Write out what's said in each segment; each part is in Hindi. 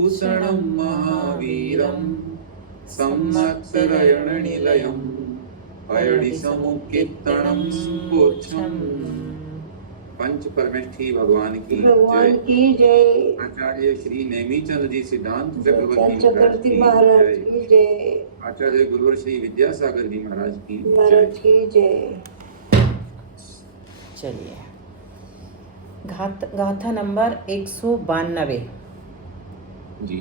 भूषणं महावीरं संवत्सरयणनिलयम् अयडिसमुत्कीर्तनं पुच्छम्। पंच परमेष्ठी भगवान की जय। आचार्य श्री नेमीचंद जी सिद्धांत चक्रवर्ती महाराज की जय। आचार्य गुरुवर श्री विद्यासागर जी महाराज की जय। चलिए, गाथा नंबर 192 जी।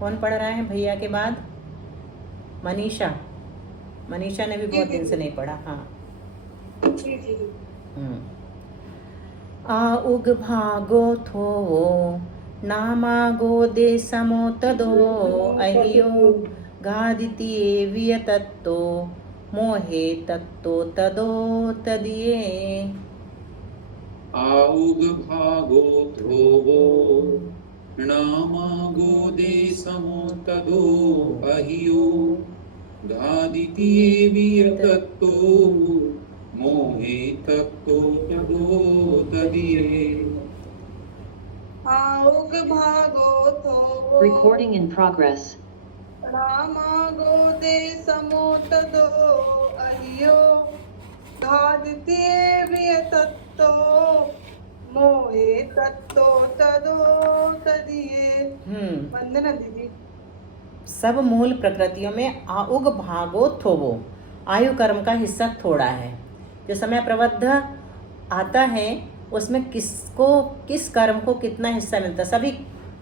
कौन पढ़ रहा है भैया के बाद? मनीषा। मनीषा ने भी बहुत दिन से नहीं पढ़ा। हाँ। आउग भागो थो नामागो दे समो तदो अहियो गादितिये वियतत्तो मोहे तत्तो तदो तदिये। आउग भागो ध्रुवो नामागो दे समो तदो अहियो गादितिये वियतत्तो मोहे तत्तो तदो तदिये। आउग भागो थोवो Recording in progress. रामागो दे समो तदो अहियो गादितिये वियतत्तो मोहे तत्तो तदो तदिये। वंदना दीदी। सब मूल प्रकृतियों में आउग भागो थोवो आयु कर्म का हिस्सा थोड़ा है। जो समय प्रबद्ध आता है उसमें किस कर्म को कितना हिस्सा मिलता है, सभी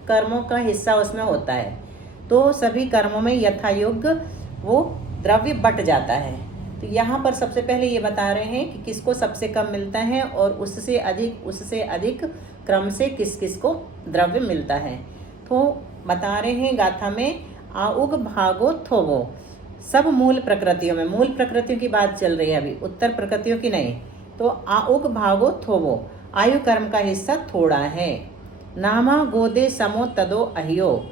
कर्मों का हिस्सा उसमें होता है। तो सभी कर्मों में यथायोग्य वो द्रव्य बट जाता है। तो यहाँ पर सबसे पहले ये बता रहे हैं कि किसको सबसे कम मिलता है और उससे अधिक क्रम से किस किस को द्रव्य मिलता है। तो बता रहे हैं गाथा में आउग भागो थोवो। सब मूल प्रकृतियों में, मूल प्रकृतियों की बात चल रही है अभी, उत्तर प्रकृतियों की नहीं। तो आउग भागो थोवो आयु कर्म का हिस्सा थोड़ा है। नामा गोदे समो तदो अहियो।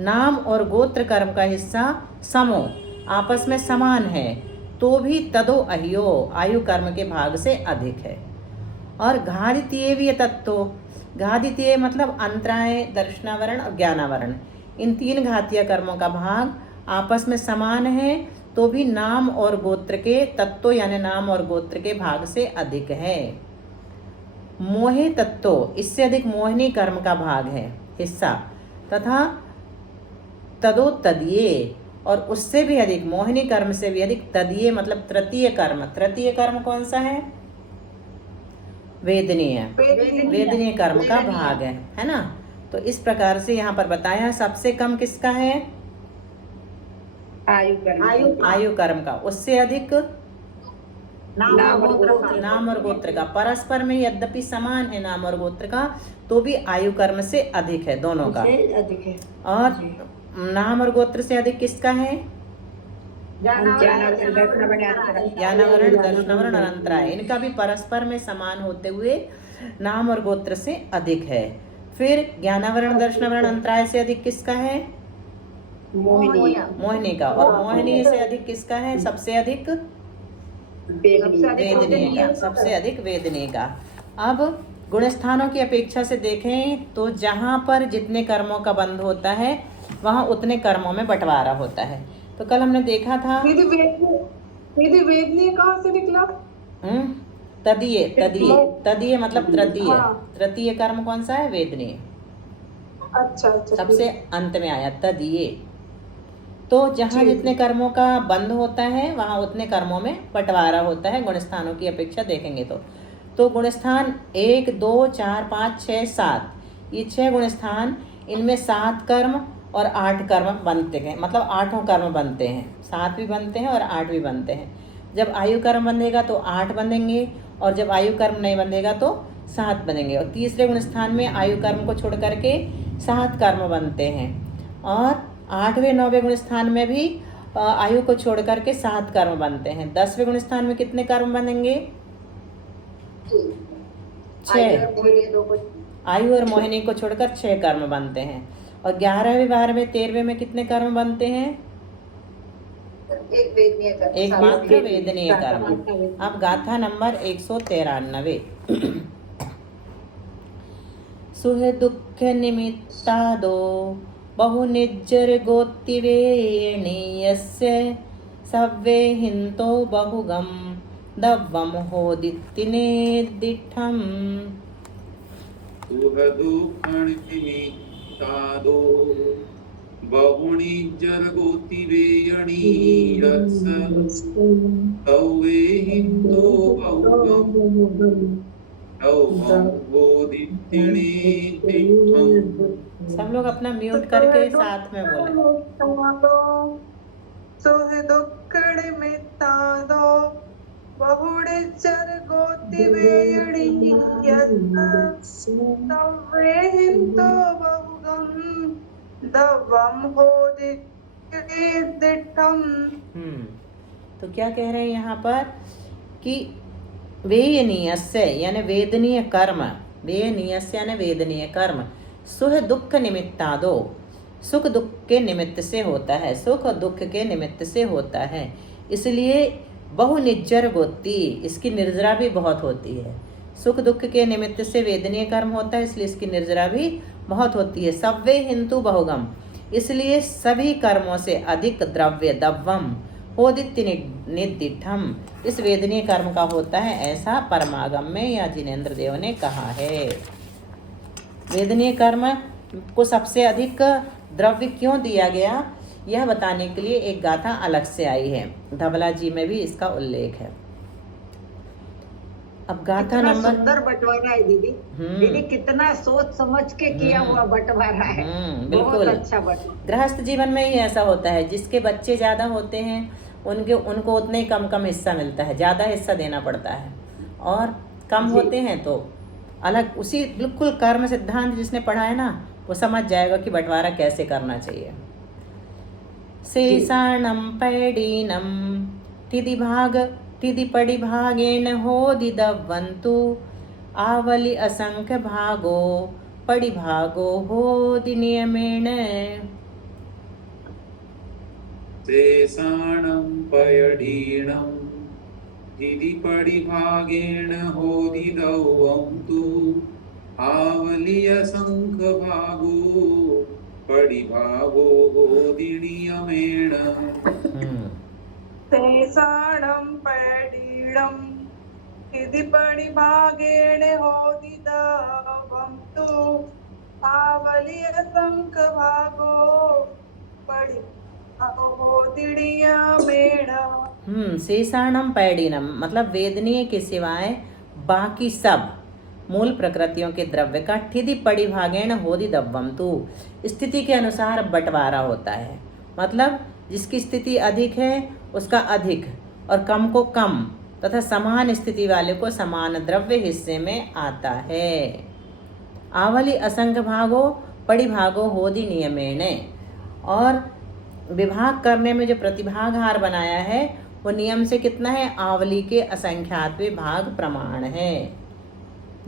नाम और गोत्र कर्म का हिस्सा समो आपस में समान है, तो भी तदो अहियो आयु कर्म के भाग से अधिक है। और घादितीय भी तत्तो, घादितीय मतलब अंतराय, दर्शनावरण और ज्ञानावरण, इन तीन घातीय कर्मों का भाग आपस में समान है, तो भी नाम और गोत्र के तत्व यानी नाम और गोत्र के भाग से अधिक है। मोहे तत्तो, इससे अधिक मोहिनी कर्म का भाग है हिस्सा, तथा तदो तदिये, और उससे भी अधिक मोहिनी कर्म से भी अधिक तदिये मतलब तृतीय कर्म। तृतीय कर्म कौन सा है? वेदनीय कर्म का भाग है ना। तो इस प्रकार से यहाँ पर बताया सबसे कम किसका है? आयु कर्म का। उससे अधिक नाम और गोत्र का। परस्पर में यद्यपि समान है नाम और गोत्र का, तो भी आयु कर्म से अधिक है दोनों का। और नाम और गोत्र से अधिक किसका है? ज्ञानावरण, दर्शनावरण और अंतराय, इनका भी परस्पर में समान होते हुए नाम और गोत्र से अधिक है। फिर ज्ञानावरण, दर्शनावरण, अंतराय से अधिक किसका है? मोहिनी का। और मोहिनी से अधिक किसका है? सबसे अधिक वेदनीय का। सबसे अधिक वेदनीय का। अब गुणस्थानों की अपेक्षा से देखें तो जहाँ पर जितने कर्मों का बंध होता है वहाँ उतने कर्मों में बंटवारा होता है। तो कल हमने देखा था वेदनीय कहाँ से निकला? तदीय मतलब तृतीय। तृतीय कर्म कौन सा है? वेदनीय। अच्छा। सबसे अंत में आया तदीय। तो जहाँ जितने कर्मों का बंध होता है वहाँ उतने कर्मों में बंटवारा होता है। गुणस्थानों की अपेक्षा देखेंगे तो गुणस्थान 1, 2, 4, 5, 6, 7, ये 6 गुणस्थान, इनमें 7 कर्म और 8 कर्म बनते हैं, मतलब 8 कर्म बनते हैं। 7 भी बनते हैं और 8 भी बनते हैं। जब आयु कर्म बंधेगा तो 8 बनेंगे, और जब आयु कर्म नहीं बंधेगा तो 7 बनेंगे। और तीसरे गुणस्थान में आयु कर्म को छोड़ करके 7 कर्म बनते हैं। और 8वें 9वें गुणस्थान में भी आयु को छोड़ करके 7 कर्म बनते हैं। 10वें गुणस्थान में कितने कर्म बनेंगे? 6। आयु और मोहिनी को छोड़कर 6 कर्म बनते हैं। और 11वें 12वें 13वें में कितने कर्म बनते हैं? एक मात्र वेदनीय कर्म। अब गाथा नंबर 193। सुह दुख निमित्तादो बहु निर्जर गोत्तिवेयणीयस्य सव्वे हिंतो बहुगम दव्वम होदित्तिने दिठम। सुह दुःखं निमित्तादो बहुनि जरगोतिवेयणीयस्य तवे हिंदो बहुगम दव्वम होदित्तिने दिठम्। सब लोग अपना म्यूट करके साथ में बोलें। सुह दुःखं निमित्तादो बहुनिज्जर गोत्तिवेयणीयस्य तवे हिंदो बहुगम दव्वम होदित्तिने दिठम्। तो क्या कह रहे हैं यहाँ पर कि वेयनीयस्य यानी वेदनीय कर्म, वेयनीयस्य यानी वेदनीय कर्म, सुख दुख निमित्तादो सुख दुख के निमित्त से होता है, सुख दुख के निमित्त से होता है, इसलिए बहु निज्जर गोत्ती इसकी निर्जरा भी बहुत होती है। सुख दुख के निमित्त से वेदनीय कर्म होता है, इसलिए इसकी निर्जरा भी बहुत होती है। सव्वे हिंतु बहुगम इसलिए सभी कर्मों से अधिक द्रव्य दव्वम होदित्य निदिठम इस वेदनीय कर्म का होता है, ऐसा परमागम में या जिनेन्द्र देव ने कहा है। वेदनीय कर्म को सबसे अधिक द्रव्य क्यों दिया गया यह बताने के लिए एक गाथा अलग से आई है, धवला जी में भी इसका उल्लेख है। अब गाथा नंबर सुंदर बंटवारा है दीदी। दीदी कितना सोच समझ के किया हुआ बंटवारा है। बिल्कुल अच्छा बंटवारा। गृहस्थ जीवन में ही ऐसा होता है, जिसके बच्चे ज़्यादा होते हैं उनको उतने ही कम हिस्सा मिलता है, ज़्यादा हिस्सा देना पड़ता है, और कम होते हैं तो अलग। उसी बिल्कुल कर्म सिद्धांत जिसने पढ़ा है ना वो समझ जाएगा कि बंटवारा कैसे करना चाहिए। शेषाणं पैडीनं तिदि पड़ी भागेन होदि दव्वन्तु आवलि असंख्य भागो पड़ी भागो होदि नियमेन। शेषाणं पयडीनं तिदि पड़ी भागेन होदि दव्वन्तु आवलि असंख्य भागो पड़ी भागो होदि नियमेन। शेषाणं पैडीनं तिदि पड़ी भागेन होदि दव्वन्तु आवलि असंख्य भागो पड़ी भागो होदि नियमेन। शेषाणम पैडीनम मतलब वेदनीय के सिवाय बाकी सब मूल प्रकृतियों के द्रव्य का ठिदि पड़ी भागेण होदि दव्वन्तु स्थिति के अनुसार बंटवारा होता है। मतलब जिसकी स्थिति अधिक है उसका अधिक और कम को कम तथा समान स्थिति वाले को समान द्रव्य हिस्से में आता है। आवली असंख्य भागो पड़ी भागो होदि नियमेण, और विभाग करने में जो प्रतिभागहार बनाया है वो नियम से कितना है, आवली के असंख्यात भाग प्रमाण है।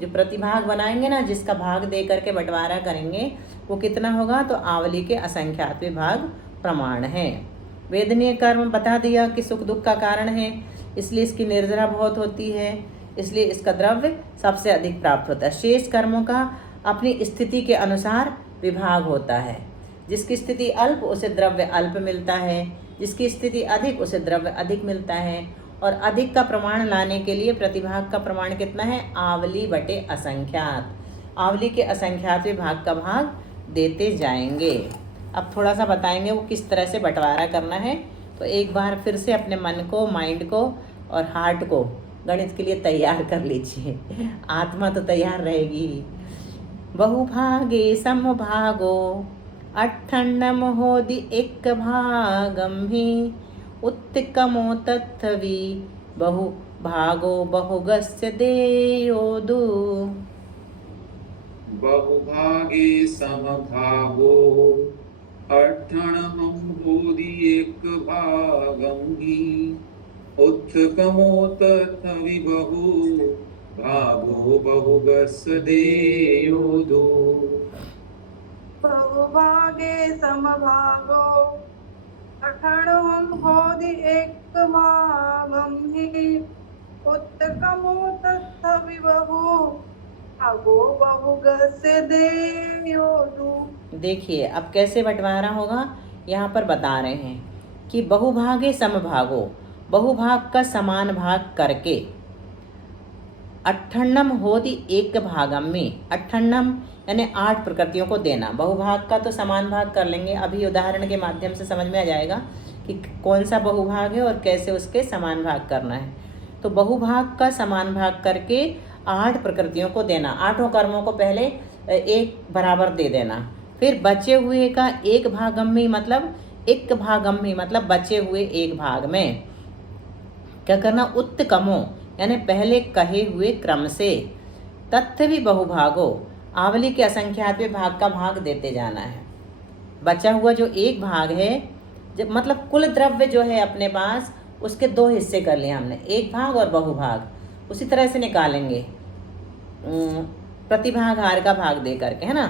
जो प्रतिभाग बनाएंगे ना, जिसका भाग दे करके बंटवारा करेंगे वो कितना होगा, तो आवली के असंख्यात भाग प्रमाण है। वेदनीय कर्म बता दिया कि सुख दुख का कारण है, इसलिए इसकी निर्जरा बहुत होती है, इसलिए इसका द्रव्य सबसे अधिक प्राप्त होता है। शेष कर्मों का अपनी स्थिति के अनुसार विभाग होता है। जिसकी स्थिति अल्प उसे द्रव्य अल्प मिलता है, जिसकी स्थिति अधिक उसे द्रव्य अधिक मिलता है। और अधिक का प्रमाण लाने के लिए प्रतिभाग का प्रमाण कितना है, आवली बटे असंख्यात। आवली के असंख्यात भाग का भाग देते जाएंगे। अब थोड़ा सा बताएंगे वो किस तरह से बंटवारा करना है। तो एक बार फिर से अपने मन को, माइंड को और हार्ट को गणित के लिए तैयार कर लीजिए। आत्मा तो तैयार रहेगी। बहुभागे समभागो अट्ठण्णम होदि एक भागम ही उत्तकमो तत्थवि बहु भागो बहुगस्य देयोदु। बहुभागे समभागो अट्ठण्णं होदि एक भागं हि उत्तकमो तत्थवि बहु भागो बहुगस्य देयोदु। बहुभागे समभागो अट्ठण्णं होदि एक भागं हि उत्तकमो तत्थवि बहु भागो बहुगस देयोदु। देखिए अब कैसे बंटवारा होगा, यहाँ पर बता रहे हैं कि बहुभागे समभागो, बहुभाग का समान भाग करके अट्ठन्नम होति एक भागम में, अट्ठन्नम यानी 8 प्रकृतियों को देना। बहुभाग का तो समान भाग कर लेंगे, अभी उदाहरण के माध्यम से समझ में आ जाएगा कि कौन सा बहुभाग है और कैसे उसके समान भाग करना है। तो बहुभाग का समान भाग करके 8 प्रकृतियों को देना, 8 कर्मों को पहले एक बराबर दे देना। फिर बचे हुए का एक भागम में मतलब एक भागम में मतलब बचे हुए एक भाग में क्या करना, उत्तकमो यानी पहले कहे हुए क्रम से तथ्य भी बहुभागो, आवली के असंख्यात भाग का भाग देते जाना है। बचा हुआ जो एक भाग है, जब मतलब कुल द्रव्य जो है अपने पास उसके 2 हिस्से कर लिए हमने, एक भाग और बहुभाग। उसी तरह से निकालेंगे प्रतिभागार का भाग दे करके, है ना।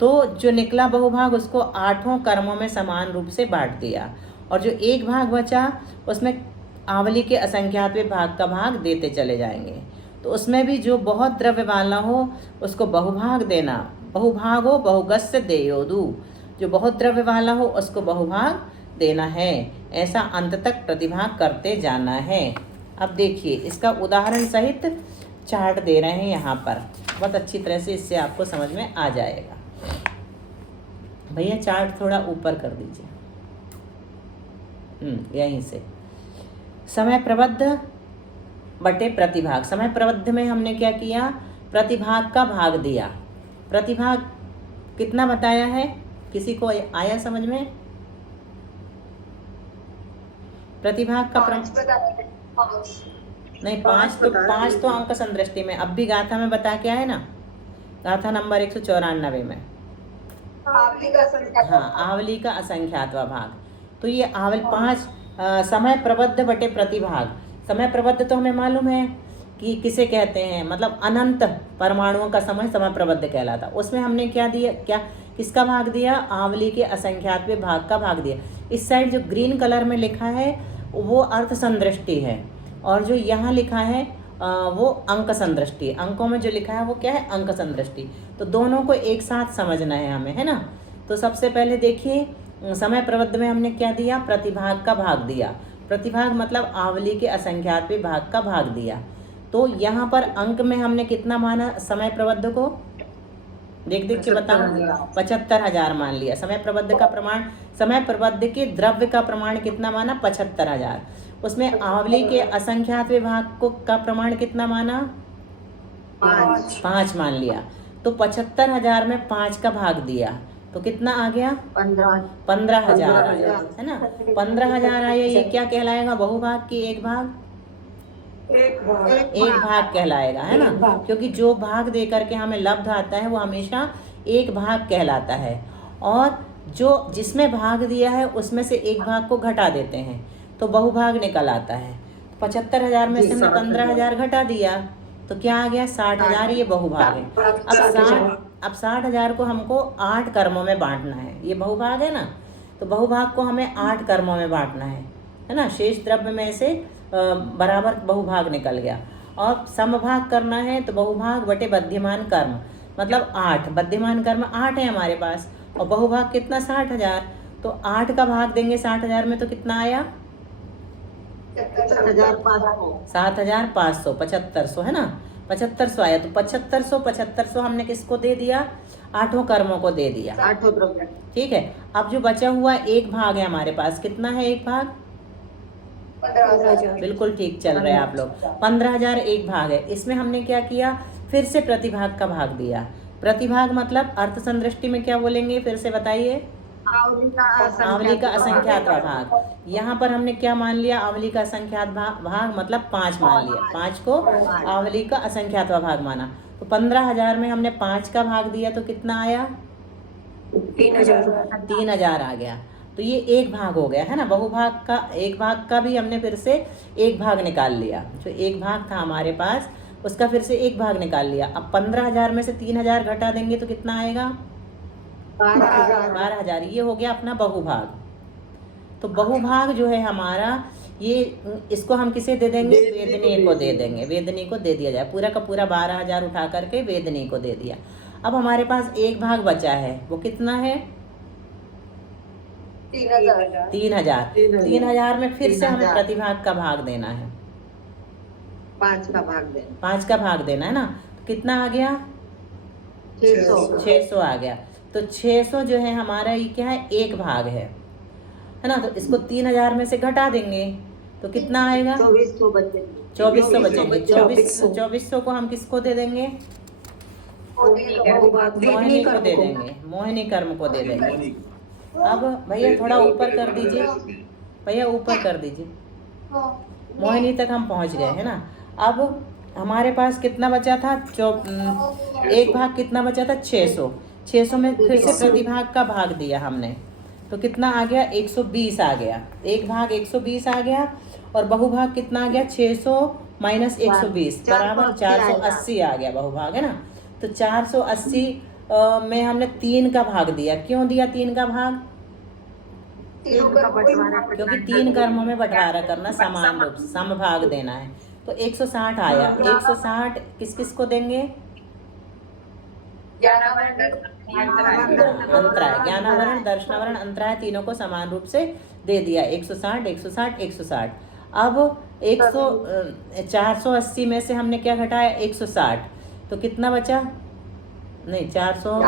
तो जो निकला बहुभाग उसको 8 कर्मों में समान रूप से बांट दिया, और जो एक भाग बचा उसमें आवली के असंख्यात भाग का भाग देते चले जाएंगे। तो उसमें भी जो बहुत द्रव्य वाला हो उसको बहुभाग देना, बहुभागो बहुगस्य देयोदु, जो बहुत द्रव्य वाला हो उसको बहुभाग देना है। ऐसा अंत तक प्रतिभाग करते जाना है। अब देखिए इसका उदाहरण सहित चार्ट दे रहे हैं यहाँ पर, बहुत अच्छी तरह से इससे आपको समझ में आ जाएगा। भैया चार्ट थोड़ा ऊपर कर दीजिए, यहीं से। समय प्रबद्ध बटे प्रतिभाग, समय प्रबद्ध में हमने क्या किया, प्रतिभाग का भाग दिया। प्रतिभाग कितना बताया है, किसी को आया समझ में? प्रतिभाग का नहीं, 5 तो अंक संदृष्टि में, अब भी गाथा में बता के आए ना, गाथा नंबर 194 में। हाँ, आवली का असंख्यातवा भाग। तो ये आवल 5 समय प्रबद्ध बटे प्रतिभाग। समय प्रबद्ध तो हमें मालूम है कि किसे कहते हैं, मतलब अनंत परमाणुओं का समय समय प्रबद्ध कहलाता। उसमें हमने क्या दिया, क्या किसका भाग दिया, आवली के असंख्यात भाग का भाग दिया। इस साइड जो ग्रीन कलर में लिखा है वो अर्थ संदृष्टि है, और जो यहाँ लिखा है वो अंक संदृष्टि। अंकों में जो लिखा है वो क्या है, अंक संदृष्टि। तो दोनों को एक साथ समझना है हमें, है ना। तो सबसे पहले देखिए समय प्रबद्ध में हमने क्या दिया, प्रतिभाग का भाग दिया। प्रतिभाग मतलब आवली के असंख्यात भाग का भाग दिया। तो यहाँ पर अंक में हमने कितना माना समय प्रबद्ध को, देख के बताओ, 75,000 मान लिया। समय प्रबद्ध का प्रमाण, समय प्रबद्ध के द्रव्य का प्रमाण कितना माना, 75,000। उसमें आवली के असंख्यात भाग को का प्रमाण कितना माना, 5 मान लिया। तो 75,000 में 5 का भाग दिया तो कितना आ गया, 15,000 आया, है ना। 15,000 आया, ये क्या कहलाएगा, बहुभाग की एक भाग कहलाएगा, है ना। क्योंकि जो भाग दे करके हमें लब्ध आता है वो हमेशा एक भाग कहलाता है, और जो जिसमें भाग दिया है उसमें से एक भाग को घटा देते हैं तो बहुभाग निकल आता है। 75,000 में से हमने 15,000 घटा दिया तो क्या आ गया, 60,000। ये बहुभाग है। अब 60,000 को हमको 8 कर्मों में बांटना है। ये बहुभाग है ना, तो बहुभाग को हमें 8 कर्मों में बांटना है ना। शेष द्रव्य में से बराबर बहुभाग निकल गया। और समभाग करना है तो बहुभाग बटे बध्यमान कर्म, मतलब 8। बध्यमान कर्म 8 है हमारे पास, और बहुभाग कितना, 60,000। तो 8 का भाग देंगे 60,000 में तो कितना आया, 7,500, 7500, है ना। 7500 आया। तो 7500 हमने किसको दे दिया, 8 कर्मों को दे दिया। ठीक है। अब जो बचा हुआ एक भाग है हमारे पास, कितना है एक भाग, 15,000। बिल्कुल ठीक चल रहे हैं आप लोग। 15,000 एक भाग है। इसमें हमने क्या किया, फिर से प्रतिभाग का भाग दिया। प्रतिभाग मतलब अर्थ संदृष्टि में क्या बोलेंगे, फिर से बताइए, आवली का असंख्यात भाग। यहाँ पर हमने क्या मान लिया, आवली का असंख्यात भाग मतलब 5 मान लिया। 5 को आवली का असंख्यात भाग माना। तो 15,000 में हमने 5 का भाग दिया तो कितना आया, 3,000 आ गया। तो ये एक भाग हो गया, है ना। बहुभाग का एक भाग का भी हमने फिर से एक भाग निकाल लिया। जो एक भाग था हमारे पास उसका फिर से एक भाग निकाल लिया। अब 15,000 में से 3,000 घटा देंगे तो कितना आएगा, 12,000। ये हो गया अपना बहुभाग। तो बहुभाग जो है हमारा ये इसको हम किसे दे देंगे? वेदनी को दे देंगे, वेदनी को दे दिया जाए। पूरा का पूरा 12,000 उठा करके वेदनी को दे दिया। अब हमारे पास एक भाग बचा है, वो कितना है? 3,000। 3,000। 3,000 में फिर से हमें प्रतिभाग का भाग देना है, 5 का भाग देना, 5 का भाग देना है ना। तो कितना आ गया? 600। 600 आ गया। तो 600 जो है हमारा ये क्या है? एक भाग है ना। तो इसको 3,000 में से घटा देंगे तो कितना आएगा? 2400 बचेंगे। 2400 बचेंगे। 2400 को हम किसको दे देंगे? मोहिनी को दे देंगे, मोहिनी कर्म को दे देंगे। अब भैया थोड़ा ऊपर कर दीजिए, भैया ऊपर कर दीजिए। मोहिनी तक हम पहुंच गए है ना। अब हमारे पास कितना बचा था? एक भाग कितना बचा था? 600। 600 में फिर से प्रतिभाग का भाग दिया हमने, तो कितना आ गया? 120 आ गया। एक भाग 120 आ गया और बहुभाग कितना आ गया? 600 माइनस 120 बराबर 480 आ गया बहुभाग, है ना। तो 480 में हमने 3 का भाग दिया। क्यों दिया 3 का भाग? क्योंकि 3 कर्मों में बंटवारा करना, समान रूप समभाग देना है। तो 160 आया। 160 किस किस को देंगे? अंतराय, ज्ञानावरण, दर्शनावरण, अंतराय, तीनों को समान रूप से दे दिया। 160 160 160। अब 480 में से हमने क्या घटाया? 160। तो कितना बचा? नहीं 400,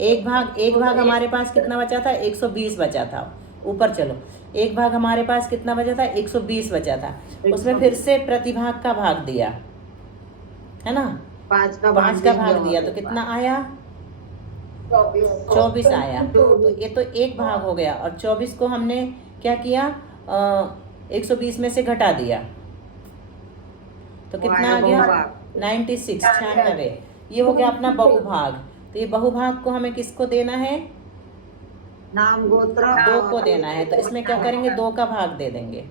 एक भाग हमारे पास कितना बचा था? 120 बचा था। ऊपर चलो, एक भाग हमारे पास कितना बचा था? 120 बचा था। उसमें फिर से प्रतिभाग का भाग दिया, है ना। 5 का भाग दिया तो कितना आया? 24 आया। तो ये तो एक भाग हो गया और 24 को हमने क्या किया? 120 में से घटा दिया तो कितना आ गया? 96, 96। ये हो गया अपना बहुभाग। तो ये बहुभाग को हमें किसको देना है? नाम गोत्र 2 को देना है। तो इसमें क्या करेंगे? 2 का भाग दे देंगे।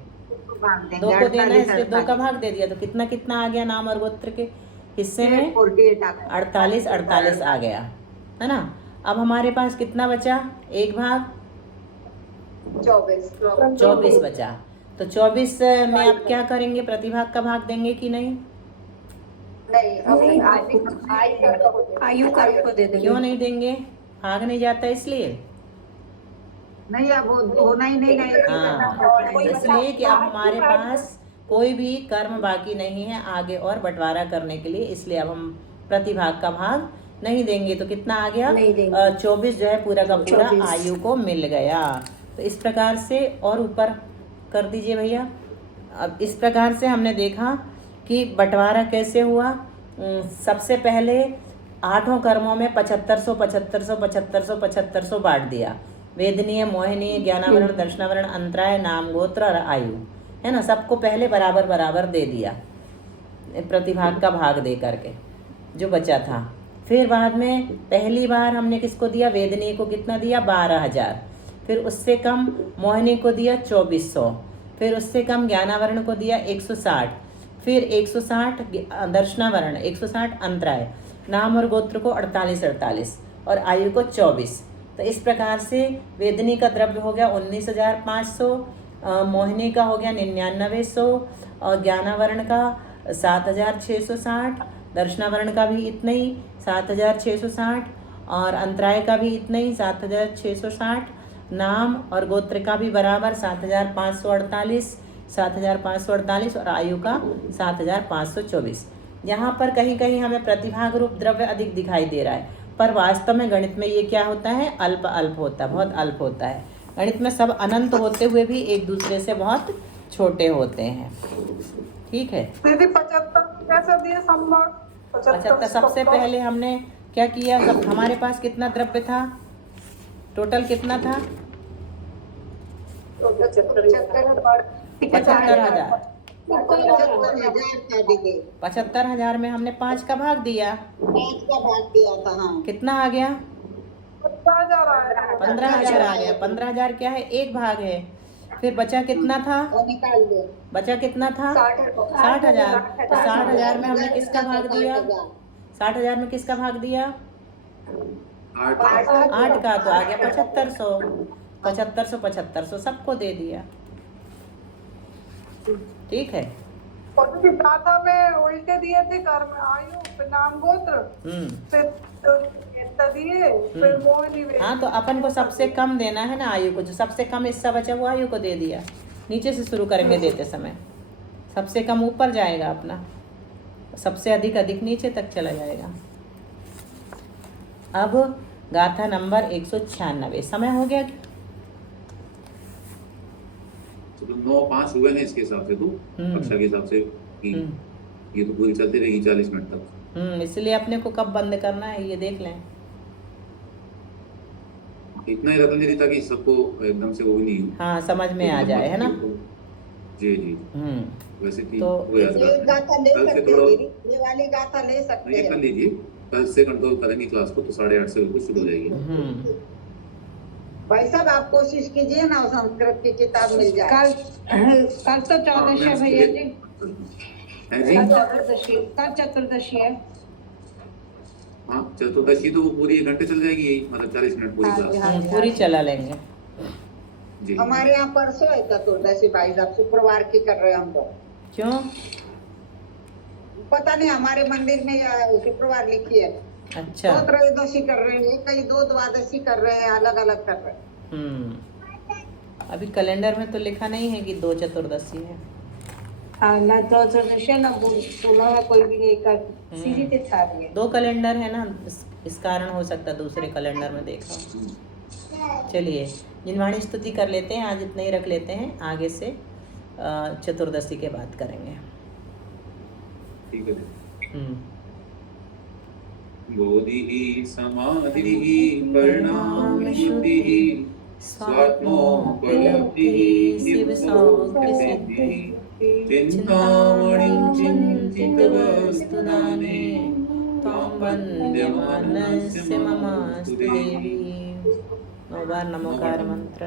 2 को देना है, इसलिए 2 का भाग दे दिया। तो कितना कितना आ गया नाम और गोत्र के हिस्से में? 48 48 आ गया, है ना। अब हमारे पास कितना बचा? एक भाग 24 बचा। तो 24 में आप क्या करेंगे? प्रतिभाग का भाग देंगे कि नहीं? आयु कर्म को दे देंगे। क्यों नहीं देंगे? भाग नहीं जाता इसलिए। नहीं, अब वो होना ही नहीं है। हाँ, इसलिए कि अब हमारे पास कोई भी कर्म बाकी नहीं है आगे और बंटवारा करने के लिए, इसलिए अब हम प्रतिभाग का भाग नहीं देंगे। तो कितना आ गया? 24 जो है पूरा का पूरा आयु को मिल गया। तो इस प्रकार से, और ऊपर कर दीजिए भैया। अब इस प्रकार से हमने देखा कि बंटवारा कैसे हुआ। सबसे पहले 8 कर्मों में 7500 7500 7500 7500 बांट दिया। वेदनीय, मोहिनी, ज्ञानावरण, दर्शनावरण, अंतराय, नाम गोत्र और आयु, है ना। सबको पहले बराबर बराबर दे दिया प्रतिभाग का भाग दे करके जो बचा था। फिर बाद में पहली बार हमने किसको दिया? वेदनीय को कितना दिया? 12,000। फिर उससे कम मोहिनी को दिया 2400। फिर उससे कम ज्ञानावरण को दिया 160। फिर 160 दर्शनावरण, 160 अंतराय, नाम और गोत्र को 48 48 और आयु को 24। तो इस प्रकार से वेदनी का द्रव्य हो गया 19,500, मोहिनी का हो गया 9900 और ज्ञानावरण का 7,660, दर्शनावरण का भी इतना ही 7,660 और अंतराय का भी इतना ही 7,660, नाम और गोत्र का भी बराबर 7,548 7,548 और आयु का 7,524। यहाँ पर कहीं कहीं हमें प्रतिभाग रूप द्रव्य अधिक दिखाई दे रहा है, पर वास्तव में गणित में ये क्या होता है? अल्प अल्प होता है, बहुत अल्प होता है। गणित में सब अनंत होते हुए भी एक दूसरे से बहुत छोटे होते हैं। ठीक है। 75 कैसे दिए संभाग? 75 सबसे पहले हमने क्या किया? सब हमारे पास कितना द्रव्य था? टोटल कितना था? 75,000। 75,000 में हमने 5 का भाग दिया। 5 का भाग दिया था। हाँ, कितना आ गया? 15,000 आ गया। 15,000 क्या है? एक भाग है। फिर बचा कितना था? निकाल दो। बचा कितना था? 60,000। तो 60,000 में हमने किसका भाग दिया? 60,000 में किसका भाग दिया? 8 का। तो आ गया 7500। 7500 7500 सबको दे दिया। ठीक है। और जो दादा में उल्टे दिए थे कर्म आयु फिर नाम गोत्र फिर दिए फिर मोहिनी वे। हाँ, तो अपन को सबसे कम देना है ना आयु को, जो सबसे कम हिस्सा बचा वो आयु को दे दिया। नीचे से शुरू करेंगे देते समय, सबसे कम ऊपर जाएगा अपना, सबसे अधिक अधिक नीचे तक चला जाएगा। अब गाथा नंबर 196, समय हो गया। तो 9:05 हुए हैं इसके हिसाब से, तो कक्षा के हिसाब से कि ये तो पूरी चलती रहेगी 40 मिनट तक। इसलिए अपने को कब बंद करना है ये देख लें। इतना ही रख लेंगे ताकि सबको एकदम से वो भी नहीं, हाँ, समझ में आ जाए, है ना। जी जी। वैसे ठीक तो हो जाता है। ये गाथा ले कल से सकते थोड़ा हैं दीदी, ये वाली गाथा ले सकते ये कर हैं। लीजिए, कल से कंट्रोल करेंगे क्लास को, तो 8:30 से बिल्कुल शुरू हो जाएगी। भाई साहब आप कोशिश कीजिए ना संस्कृत की किताब मिल जाए। कल तो 14 है भैया जी, है जी। कल चतुर्दशी है। हाँ, चतुर्दशी तो वो पूरी 1 घंटे चल जाएगी, यही मतलब 40 मिनट पूरी क्लास। पूरी चला लेंगे जी। हमारे यहाँ परसों है चतुर्दशी भाई साहब, शुक्रवार की कर रहे हैं हम लोग। क्यों? पता नहीं, हमारे मंदिर में शुक्रवार लिखी है। अच्छा। 2 त्रयोदशी कर रहे हैं, कहीं 2 द्वादशी कर रहे हैं, अलग अलग कर रहे हैं। अभी कैलेंडर में तो लिखा नहीं है कि 2 चतुर्दशी है। ना चतुर्दशी ना बोला है, कोई भी नहीं कर सीधी से था दिए। 2 कैलेंडर है ना, इस कारण हो सकता है दूसरे कैलेंडर में देखा। चलिए, जिनवाणी स्तुति कर लेते हैं, आज इतना ही रख लेते हैं, आगे से चतुर्दशी के बाद करेंगे। ठीक है। बोधि समाधिः परिणामशुद्धिः स्वात्मोपलब्धिः शिवसौख्यसिद्धिः चिन्तामणिं चिन्तितवस्तुदाने त्वां वन्द्यमानस्य ममास्तु देवी। 9 बार नमोकार मंत्र।